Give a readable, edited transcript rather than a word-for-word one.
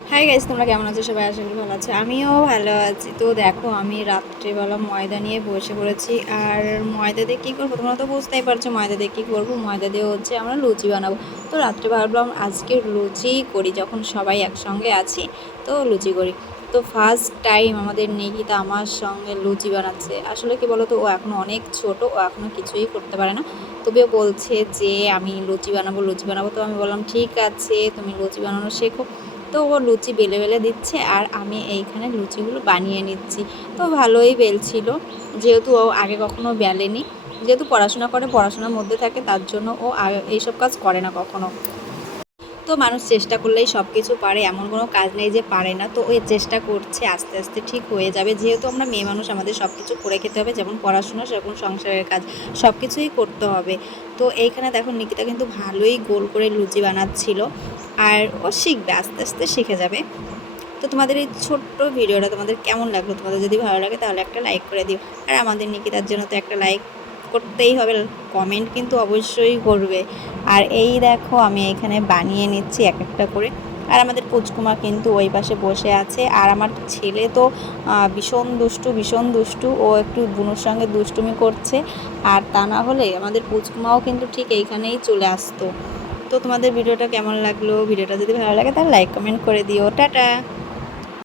Hi guys, তোমরা কেমন আছো? সবাই আশা করি ভালো আছো। আমিও ভালো আছি। তো দেখো, আমি রাত্রেবেলা ময়দা নিয়ে বসে পড়েছি। আর ময়দা দিয়ে কী করবো তোমরা তো বুঝতেই পারছো। ময়দা দিয়ে কী করবো, ময়দা দিয়ে হচ্ছে আমরা লুচি বানাবো। তো রাত্রে ভাবলাম আজকে লুচিই করি, যখন সবাই একসঙ্গে আছি তো লুচি করি। তো ফার্স্ট টাইম আমাদের নিকিতা আমার সঙ্গে লুচি বানাচ্ছে। আসলে কি বলো তো, ও এখনও অনেক ছোট, ও এখনও কিছুই করতে পারে না। তবেও বলছে যে আমি লুচি বানাবো, লুচি বানাবো। তো আমি বললাম ঠিক আছে, তুমি লুচি বানানো শেখো। তো ও লুচি বেলে বেলে দিচ্ছে আর আমি এইখানে লুচিগুলো বানিয়ে নিচ্ছি। তো ভালোই বেলছিল, যেহেতু ও আগে কখনো বেলেনি। যেহেতু পড়াশোনা করে, পড়াশোনার মধ্যে থাকে, তার জন্য ও এইসব কাজ করে না কখনো। তো মানুষ চেষ্টা করলেই সব কিছু পারে, এমন কোনো কাজ নেই যে পারে না। তো ওই চেষ্টা করছে, আস্তে আস্তে ঠিক হয়ে যাবে। যেহেতু আমরা মেয়ে মানুষ, আমাদের সব কিছু করে খেতে হবে, যেমন পড়াশোনা সেরকম সংসারের কাজ, সব কিছুই করতে হবে। তো এইখানে দেখো, নিকিতা কিন্তু ভালোই গোল করে লুচি বানাচ্ছিল। আর ও শিখবে, আস্তে আস্তে শিখে যাবে। তো তোমাদের এই ছোট্ট ভিডিওটা তোমাদের কেমন লাগলো? তোমাদের যদি ভালো লাগে তাহলে একটা লাইক করে দিও। আর আমাদের নিকিতার জন্য তো একটা লাইক করতেই হবে, কমেন্ট কিন্তু অবশ্যই করবে। আর এই দেখো, আমি এখানে বানিয়ে নিচ্ছি এক একটা করে। আর আমাদের পুচকুমা কিন্তু ওই পাশে বসে আছে। আর আমার ছেলে তো ভীষণ দুষ্টু, ভীষণ দুষ্টু। ও একটু বুনুর সঙ্গে দুষ্টুমি করছে। আর তা না হলে আমাদের পুচকুমাও কিন্তু ঠিক এইখানেই চলে আসতো। তো তোমাদের ভিডিওটা কেমন লাগলো? ভিডিওটা যদি ভালো লাগে তাহলে লাইক কমেন্ট করে দিও। টাটা।